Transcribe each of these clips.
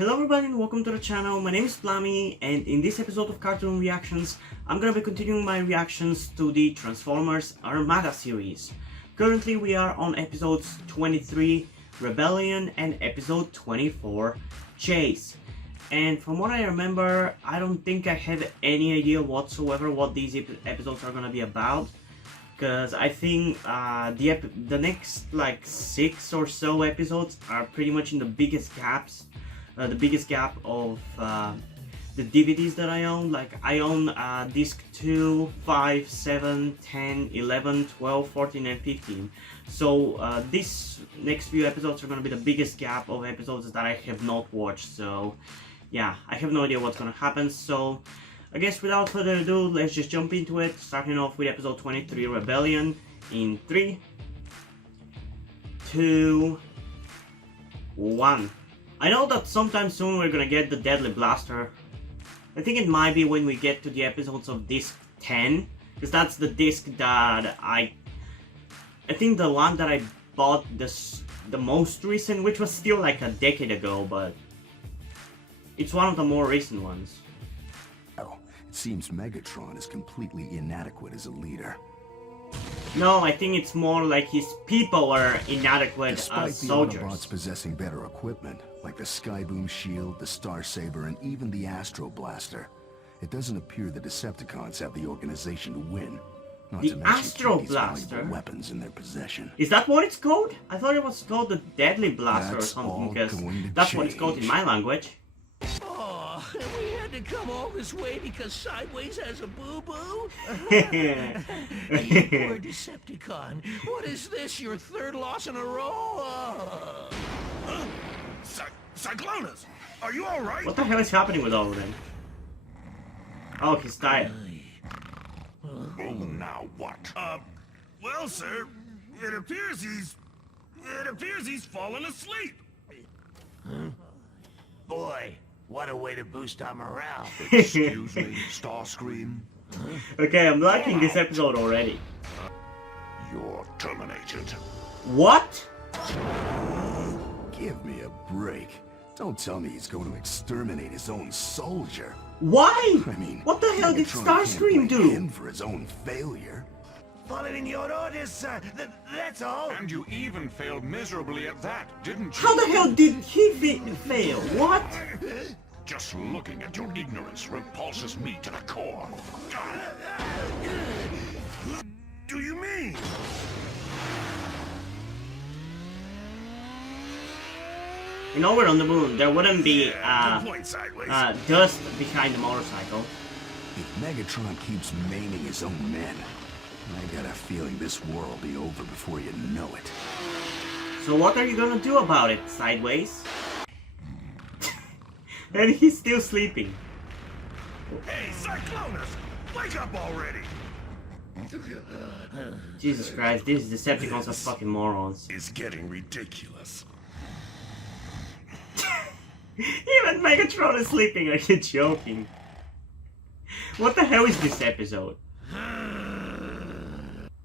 Hello everybody and welcome to the channel. My name is Flammy, and in this episode of Cartoon Reactions, I'm gonna be continuing my reactions to the Transformers Armada series. Currently we are on episodes 23, Rebellion, and episode 24, Chase. And from what I remember, I don't think I have any idea whatsoever what these episodes are gonna be about. Because I think the next like 6 or so episodes are pretty much in the biggest gaps. The biggest gap of the DVDs that I own. Like I own disc 2, 5, 7, 10, 11, 12, 14 and 15. So these next few episodes are going to be the biggest gap of episodes that I have not watched. So yeah, I have no idea what's going to happen. So I guess without further ado, let's just jump into it. Starting off with episode 23, Rebellion, in 3, 2, 1. I know that sometime soon we're gonna get the Deadly Blaster. I think it might be when we get to the episodes of disc 10, because that's the disc that I think the one that I bought the most recent, which was still like a decade ago, but it's one of the more recent ones. Oh, it seems Megatron is completely inadequate as a leader. No, I think it's more like his people are inadequate as soldiers. Despite the Autobots possessing better equipment, like the Skyboom shield, the Star Saber, and even the Astro Blaster, it doesn't appear the Decepticons have the organization to win. Not the to mention Astro these Blaster? valuable weapons in their possession. Is that what it's called? I thought it was called the Deadly Blaster or something, because that's what it's called in my language. Oh, we had to come all this way because Sideways has a boo-boo? You poor Decepticon. What is this, your third loss in a row? Cyclonus, are you all right? What the hell is happening with all of them? Oh, he's tired. Oh, now what? Well, sir, it appears he's fallen asleep. Boy, what a way to boost our morale. Excuse me, Starscream? Okay, I'm liking this episode already. You're terminated. What? Give me a break. Don't tell me he's going to exterminate his own soldier. Why? I mean, what the hell did Megatron Starscream can't blame do? him for his own failure. Following your orders, sir. That's all. And you even failed miserably at that, didn't you? How the hell did he fail? What? Just looking at your ignorance repulses me to the core. Do you mean? You know, we're on the moon. There wouldn't be Good point, Sideways. dust behind the motorcycle. If Megatron keeps maiming his own men, I got a feeling this war will be over before you know it. So what are you gonna do about it, Sideways? And he's still sleeping. Hey, Cyclonus, wake up already! Jesus Christ, these Decepticons are fucking morons. It's getting ridiculous. Even Megatron is sleeping, are you joking? What the hell is this episode?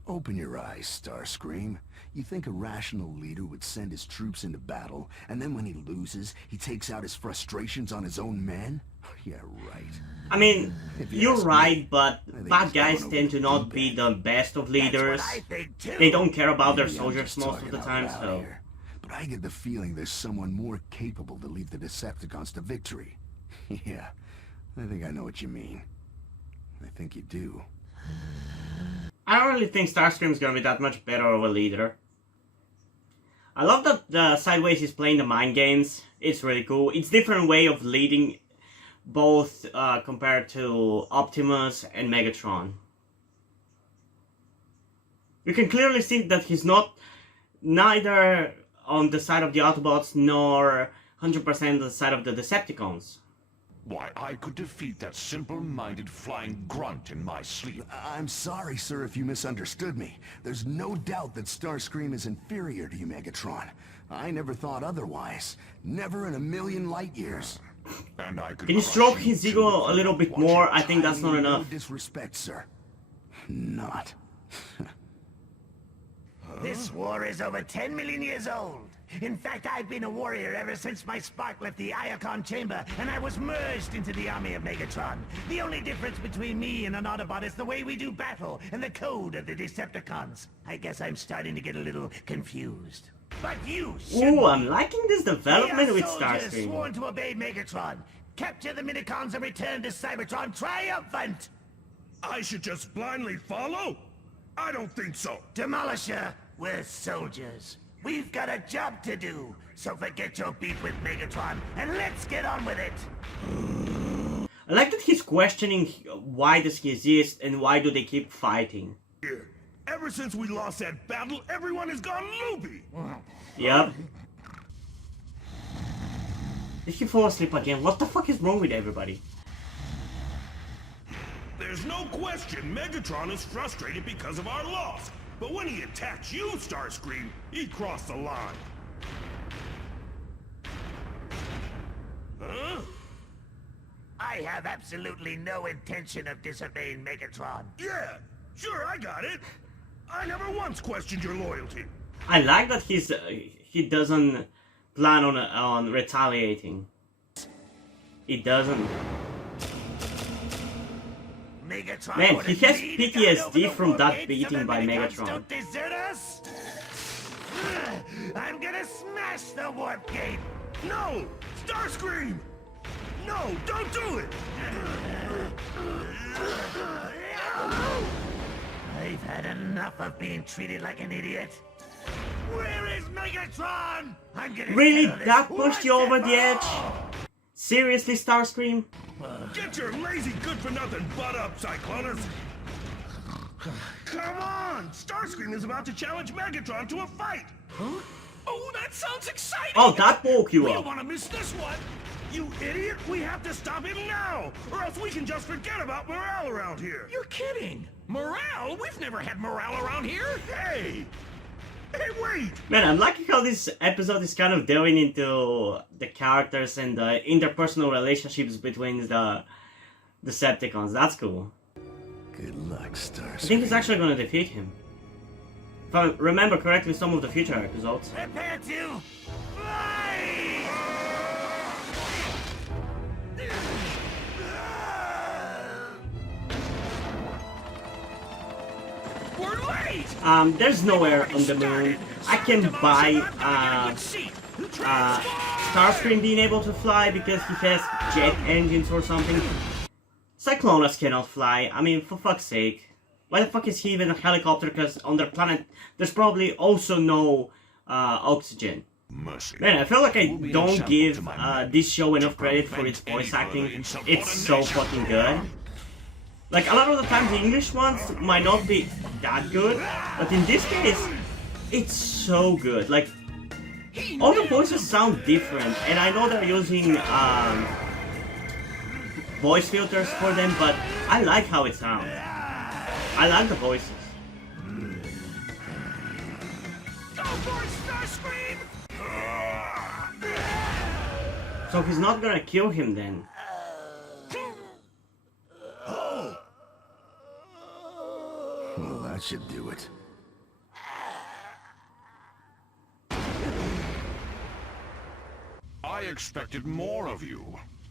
Open your eyes, Starscream. You think a rational leader would send his troops into battle, and then when he loses, he takes out his frustrations on his own men? Yeah, right. I mean, If you you're ask me, right, but think bad he's guys going tend to over not the be deep the best of leaders. That's what I think, too. They don't care about their Maybe I'm soldiers just most of talking the out time, loud so... here, but I get the feeling there's someone more capable to lead the Decepticons to victory. Yeah, I think I know what you mean. I think you do. I don't really think Starscream's gonna be that much better of a leader. I love that Sideways is playing the mind games. It's really cool. It's a different way of leading, both compared to Optimus and Megatron. You can clearly see that he's neither on the side of the Autobots nor 100% on the side of the Decepticons. Why, I could defeat that simple-minded flying grunt in my sleep. I'm sorry, sir, if you misunderstood me. There's no doubt that Starscream is inferior to you, Megatron. I never thought otherwise. Never in a million light years. And I could Can you stroke his ego a little bit more? I think that's not enough. No disrespect, sir. Not. This war is over 10 million years old. In fact, I've been a warrior ever since my spark left the Iacon chamber, and I was merged into the army of Megatron. The only difference between me and an Autobot is the way we do battle and the code of the Decepticons. I guess I'm starting to get a little confused. But you should. Ooh, I'm liking this We development are with soldiers Starscream. sworn to obey Megatron. Capture the Minicons and return to Cybertron triumphant! I should just blindly follow? I don't think so. Demolisher, we're soldiers. We've got a job to do. So forget your beef with Megatron and let's get on with it. I like that he's questioning why does he exist and why do they keep fighting. Here. Ever since we lost that battle, everyone has gone loopy. Yep. Did he fall asleep again? What the fuck is wrong with everybody? There's no question Megatron is frustrated because of our loss. But when he attacked you, Starscream, he crossed the line. Huh? I have absolutely no intention of disobeying Megatron. Yeah, sure, I got it. I never once questioned your loyalty. I like that he doesn't plan on retaliating. He doesn't. Megatron Man, ordered he has me to guard over PTSD the from warp that gates beating so the by Minicons Megatron. Don't desert us? I'm gonna smash the warp gate. No! Starscream! No, don't do it! I've had enough of being treated like an idiot. Where is Megatron? I'm gonna Really? settle this That pushed once you over and the for edge? all. Seriously, Starscream? Get your lazy good-for-nothing butt up, Cyclonus! Come on! Starscream is about to challenge Megatron to a fight! Huh? Oh, that sounds exciting! Oh, that woke you We don't up. want to miss this one! You idiot! We have to stop him now! Or else we can just forget about morale around here! You're kidding! Morale? We've never had morale around here! Hey! Hey, wait! Man, I'm liking how this episode is kind of delving into the characters and the interpersonal relationships between the Decepticons. That's cool. Good luck, Starscream. I think he's actually gonna defeat him. If I remember correctly some of the future episodes. Prepare to fly! We're late! There's nowhere on the moon. I can buy Starscream being able to fly because he has jet engines or something. Cyclonus cannot fly. I mean, for fuck's sake. Why the fuck is he even a helicopter? Because on their planet, there's probably also no oxygen. Mercy. Man, I feel like I Will be an don't example give to my this show enough to credit for prevent its voice any acting. further It's so insubordination. fucking good. Like, a lot of the times the English ones might not be that good, but in this case, it's so good. Like, all the voices sound different, and I know they're using voice filters for them, but I like how it sounds. I like the voices. Go for it, Starscream! So he's not gonna kill him then. Well, that should do it. I expected more of you.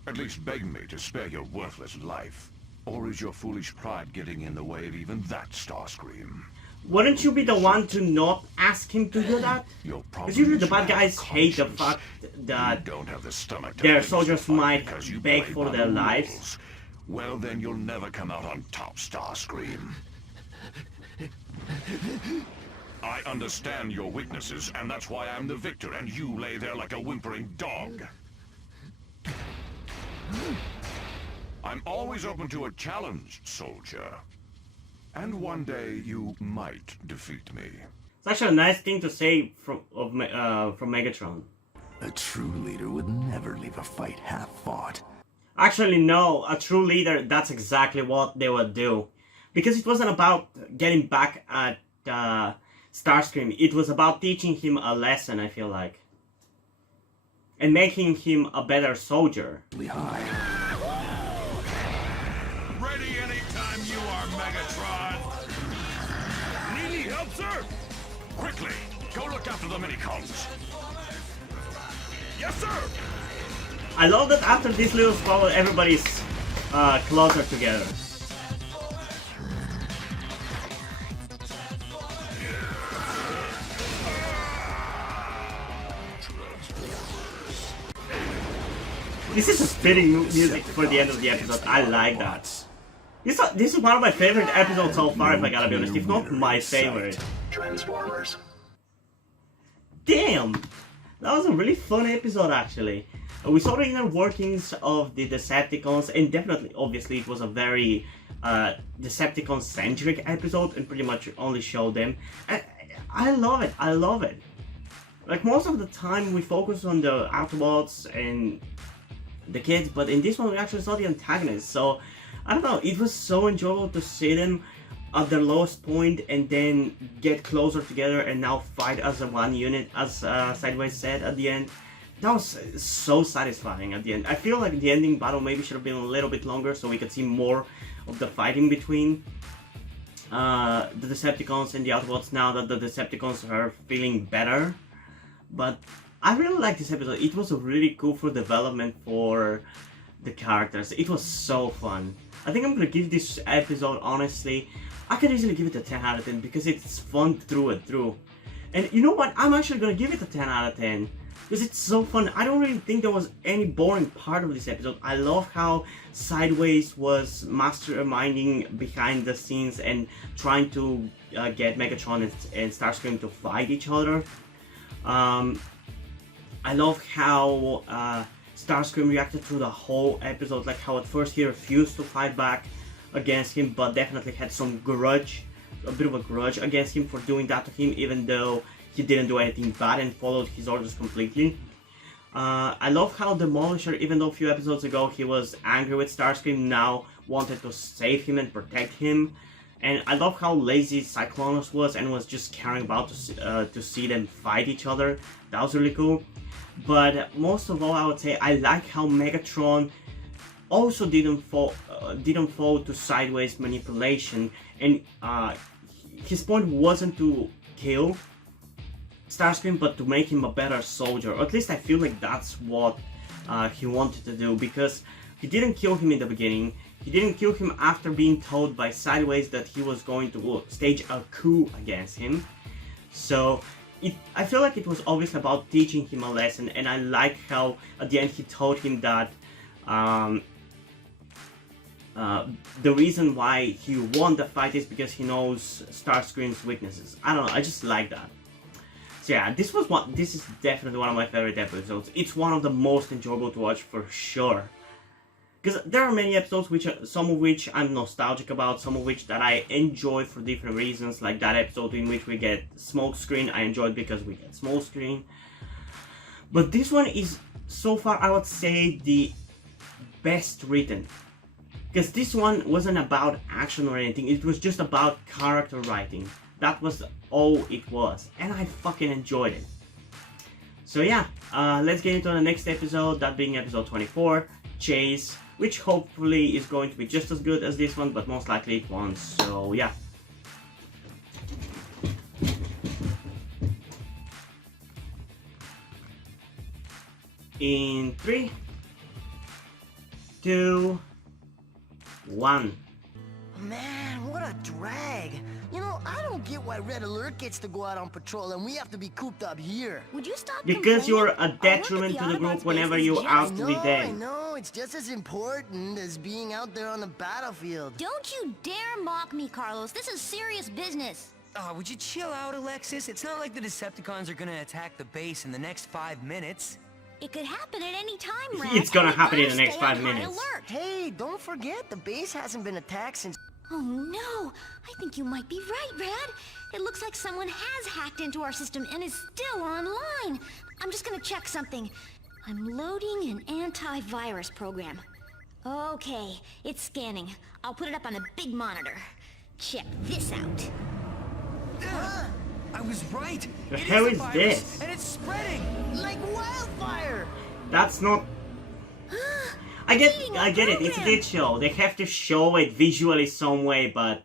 At least beg me to spare your worthless life. Or is your foolish pride getting in the way of even that, Starscream? Wouldn't you be the one to not ask him to do that? Your Because usually the bad problem guys is hate the conscience. fact that You don't have the stomach to their finish soldiers the fight might because you beg play for by their the lives. rules. Well, then you'll never come out on top, Starscream. I understand your weaknesses, and that's why I'm the victor, and you lay there like a whimpering dog. I'm always open to a challenge, soldier. And one day you might defeat me. It's actually a nice thing to say from Megatron. A true leader would never leave a fight half-fought. Actually, no, a true leader, that's exactly what they would do. Because it wasn't about getting back at Starscream, it was about teaching him a lesson, I feel like. And making him a better soldier. High. Ready anytime you are, Megatron! Need any help, sir? Quickly, go look after the minicons. Yes, sir! I love that after this little squabble, everybody's closer together. This is a fitting music for the end of the episode. I like that. This is one of my favorite episodes so far, if I gotta be honest. If not my favorite. Transformers. Damn! That was a really fun episode, actually. We saw the inner workings of the Decepticons, and definitely, obviously, it was a very Decepticon-centric episode, and pretty much only showed them. I love it, I love it. Like, most of the time we focus on the Autobots and the kids, but in this one we actually saw the antagonists, so I don't know, it was so enjoyable to see them at their lowest point and then get closer together and now fight as a one unit, as Sideways said at the end. That was so satisfying at the end. I feel like the ending battle maybe should have been a little bit longer so we could see more of the fighting between the Decepticons and the Autobots now that the Decepticons are feeling better. But I really like this episode. It was a really cool for development for the characters. It was so fun. I think I'm gonna give this episode, honestly, I could easily give it a 10 out of 10 because it's fun through and through. And you know what? I'm actually gonna give it a 10 out of 10 because it's so fun. I don't really think there was any boring part of this episode. I love how Sideways was masterminding behind the scenes and trying to get Megatron and Starscream to fight each other. I love how Starscream reacted through the whole episode, like how at first he refused to fight back against him, but definitely had some grudge, a bit of a grudge against him for doing that to him, even though he didn't do anything bad and followed his orders completely. I love how Demolisher, even though a few episodes ago he was angry with Starscream, now wanted to save him and protect him. And I love how lazy Cyclonus was and was just caring about to see them fight each other. That was really cool. But most of all, I would say I like how Megatron also didn't fall to Sideways manipulation, and his point wasn't to kill Starscream, but to make him a better soldier. Or at least I feel like that's what he wanted to do, because he didn't kill him in the beginning. He didn't kill him after being told by Sideways that he was going to stage a coup against him. So I feel like it was obviously about teaching him a lesson, and I like how at the end he told him that the reason why he won the fight is because he knows Starscream's weaknesses. I don't know, I just like that. So yeah, this is definitely one of my favorite episodes. It's one of the most enjoyable to watch for sure. Because there are many episodes, some of which I'm nostalgic about, some of which that I enjoy for different reasons, like that episode in which we get Smokescreen. I enjoyed because we get Smokescreen. But this one is, so far, I would say, the best written. Because this one wasn't about action or anything, it was just about character writing. That was all it was, and I fucking enjoyed it. So yeah, let's get into the next episode, that being episode 24, Chase, which hopefully is going to be just as good as this one, but most likely it won't, so yeah. In 3, 2, 1. Man, what a drag. You know, I don't get why Red Alert gets to go out on patrol and we have to be cooped up here. Would you stop Because you're a complaining? detriment to the group whenever you out to be I dead. know, it's just as important as being out there on the battlefield. Don't you dare mock me, Carlos. This is serious business. Would you chill out, Alexis? It's not like the Decepticons are gonna attack the base in the next 5 minutes. It could happen at any time, Rat. It's gonna and we happen in gotta the next stay on 5 high minutes. alert. Hey, don't forget, the base hasn't been attacked since... Oh no, I think you might be right, Red. It looks like someone has hacked into our system and is still online. I'm just gonna check something. I'm loading an antivirus program. Okay, it's scanning. I'll put it up on a big monitor. Check this out. I was right. The It hell a is virus, this? And it's spreading. Like wildfire! That's not... I get it, it's a glitch show. They have to show it visually some way, but...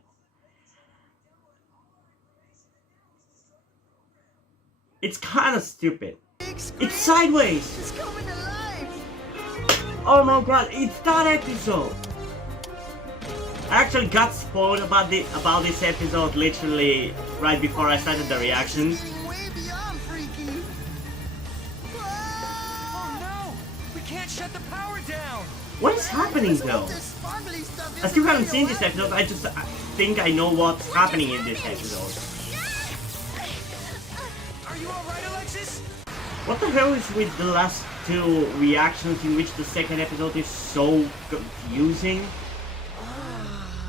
It's kinda stupid. Big It's sideways! It's coming to life! Oh my god, it's that episode! I actually got spoiled about this episode literally right before I started the reaction. Way beyond freaky! Oh no! We can't shut the power down! What is happening though? This sparkly stuff I still haven't seen this episode, I think I know what's happening in this episode. Are you alright, Alexis? What the hell is with the last two reactions in which the second episode is so confusing?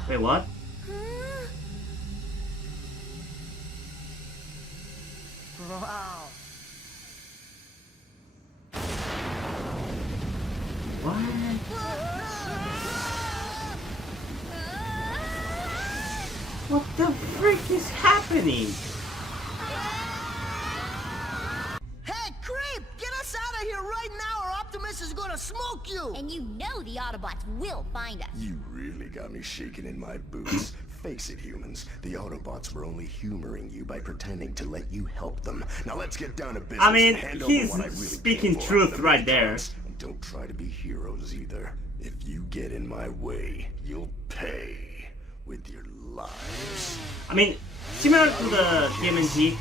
Wait, what? Wow. What? What the frick is happening? Hey, creep! Get us out of here right now or Optimus is gonna smoke you! And you know the Autobots will find us. You really got me shaking in my boots. Face it, humans. The Autobots were only humoring you by pretending to let you help them. Now let's get down to business I mean, and hand over he's what I really speaking came for truth out of the right there. Megacons. And don't try to be heroes either. If you get in my way, you'll pay with your lives. I mean, similar to the TMNT,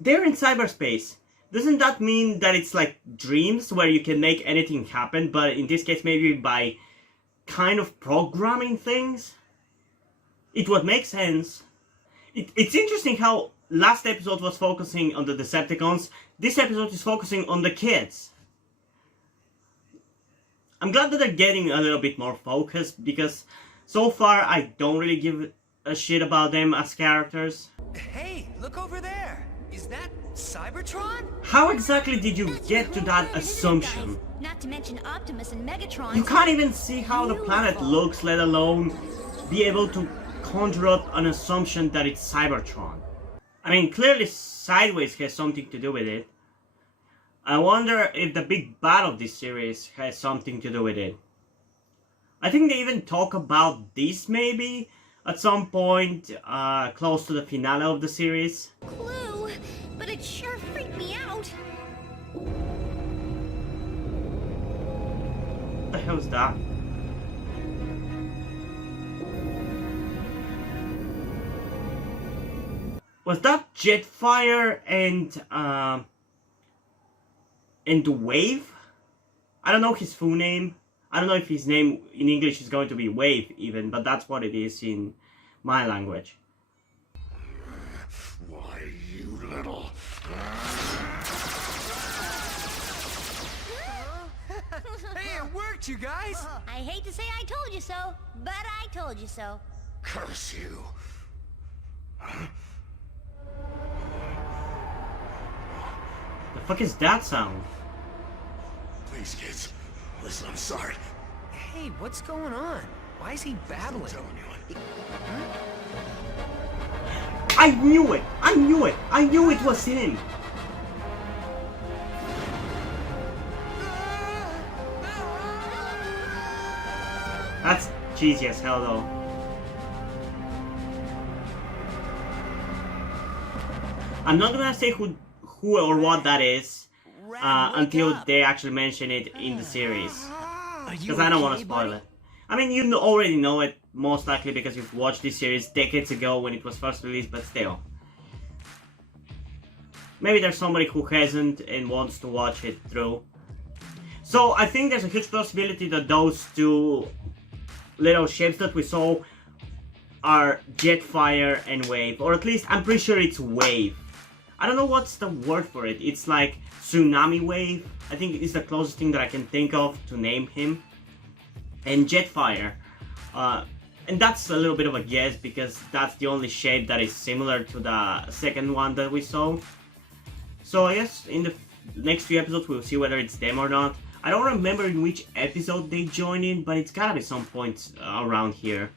they're in cyberspace. Doesn't that mean that it's like dreams where you can make anything happen, but in this case maybe by kind of programming things? It would make sense. It's interesting how last episode was focusing on the Decepticons, this episode is focusing on the kids. I'm glad that they're getting a little bit more focused, because so far I don't really give a shit about them as characters. Hey, look over there! Is that Cybertron? How exactly did you get to that assumption? Not to mention Optimus and Megatron. You can't even see how the planet looks, let alone be able to conjure up an assumption that it's Cybertron. I mean, clearly Sideways has something to do with it. I wonder if the big bad of this series has something to do with it. I think they even talk about this maybe at some point close to the finale of the series. Clue, but it sure freaked me out. What the hell is that? Was that Jetfire and Wave? I don't know his full name. I don't know if his name in English is going to be Wave even, but that's what it is in my language. Why, you little... Hey, it worked, you guys! I hate to say I told you so, but I told you so. Curse you. The fuck is that sound? Please, kids. Listen, I'm sorry. Hey, what's going on? Why is he battling? Tell anyone. I knew it! I knew it! I knew it was him! That's cheesy as hell though. I'm not gonna say who or what that is until they actually mention it in the series. Because I don't want to spoil it. I mean, you already know it, most likely because you've watched this series decades ago when it was first released, but still. Maybe there's somebody who hasn't and wants to watch it through. So I think there's a huge possibility that those two little ships that we saw are Jetfire and Wave. Or at least, I'm pretty sure it's Wave. I don't know what's the word for it. It's like Tsunami Wave. I think it's the closest thing that I can think of to name him. And Jetfire. And that's a little bit of a guess because that's the only shape that is similar to the second one that we saw. So I guess in the next few episodes we'll see whether it's them or not. I don't remember in which episode they join in, but it's gotta be some point around here.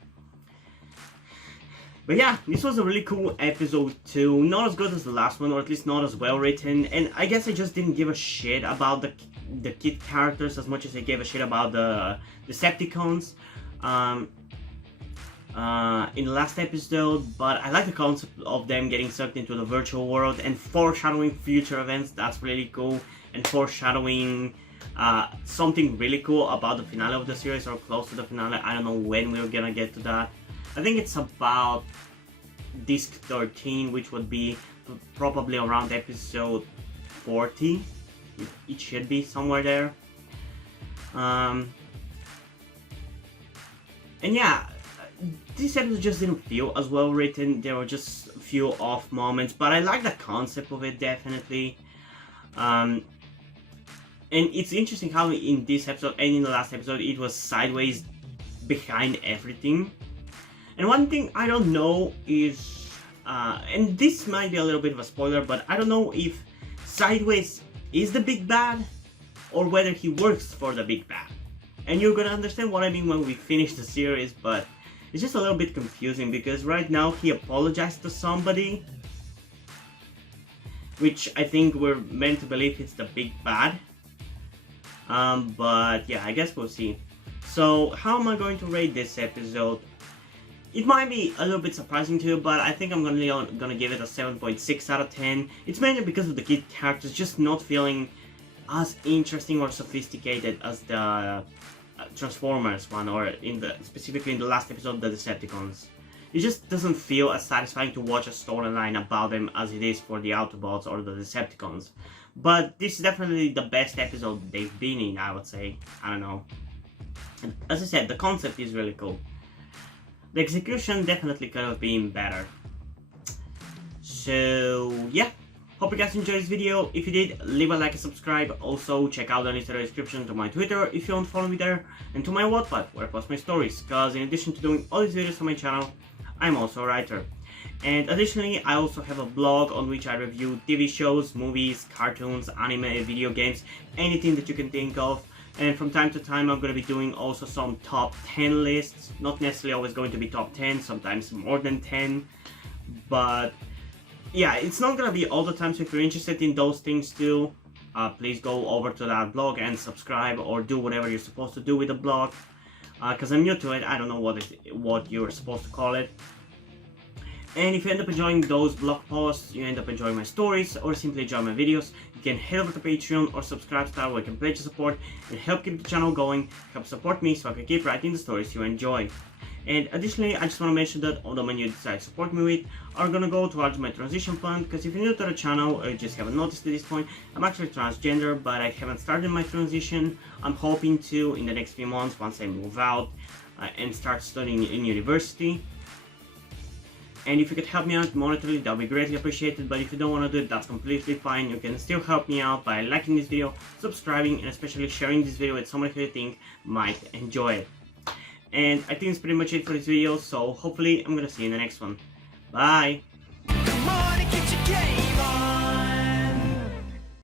But yeah, this was a really cool episode too. Not as good as the last one, or at least not as well written. And I guess I just didn't give a shit about the kid characters as much as I gave a shit about the Decepticons. in the last episode, but I like the concept of them getting sucked into the virtual world and foreshadowing future events. That's really cool, and foreshadowing something really cool about the finale of the series, or close to the finale. I don't know when we're gonna get to that. I think it's about disc 13, which would be probably around episode 40. It should be somewhere there. And yeah, this episode just didn't feel as well written. There were just a few off moments, but I like the concept of it, definitely. And it's interesting how in this episode and in the last episode it was sideways behind everything. And one thing I don't know is, and this might be a little bit of a spoiler, but I don't know if Sideways is the big bad or whether he works for the big bad. And you're gonna understand what I mean when we finish the series, but it's just a little bit confusing because right now he apologized to somebody, which I think we're meant to believe it's the big bad. But yeah, I guess we'll see. So how am I going to rate this episode? It might be a little bit surprising to you, but I think I'm gonna give it a 7.6 out of 10. It's mainly because of the kid characters just not feeling as interesting or sophisticated as the Transformers one, or specifically in the last episode, the Decepticons. It just doesn't feel as satisfying to watch a storyline about them as it is for the Autobots or the Decepticons. But this is definitely the best episode they've been in, I would say. I don't know. And as I said, the concept is really cool. The execution definitely could have been better. So yeah, hope you guys enjoyed this video. If you did, leave a like and subscribe. Also check out the link in the description to my Twitter if you want to follow me there, and to my Wattpad where I post my stories, because in addition to doing all these videos on my channel, I'm also a writer. And additionally, I also have a blog on which I review TV shows, movies, cartoons, anime, video games, anything that you can think of. And from time to time I'm going to be doing also some top 10 lists. Not necessarily always going to be top 10, sometimes more than 10. But yeah, it's not going to be all the time, so if you're interested in those things too, please go over to that blog and subscribe, or do whatever you're supposed to do with the blog. Because I'm new to it, I don't know what you're supposed to call it. And if you end up enjoying those blog posts, you end up enjoying my stories, or simply enjoy my videos, you can head over to Patreon or Subscribe Star, where you can pledge your support and help keep the channel going, help support me so I can keep writing the stories you enjoy. And additionally, I just want to mention that all the money you decide to support me with are gonna go towards my transition plan, because if you're new to the channel or you just haven't noticed at this point, I'm actually transgender, but I haven't started my transition. I'm hoping to in the next few months, once I move out and start studying in university. And if you could help me out monetarily, that would be greatly appreciated. But if you don't want to do it, that's completely fine. You can still help me out by liking this video, subscribing, and especially sharing this video with somebody who you think might enjoy it. And I think that's pretty much it for this video, so hopefully I'm gonna see you in the next one. Bye! Come on and get your game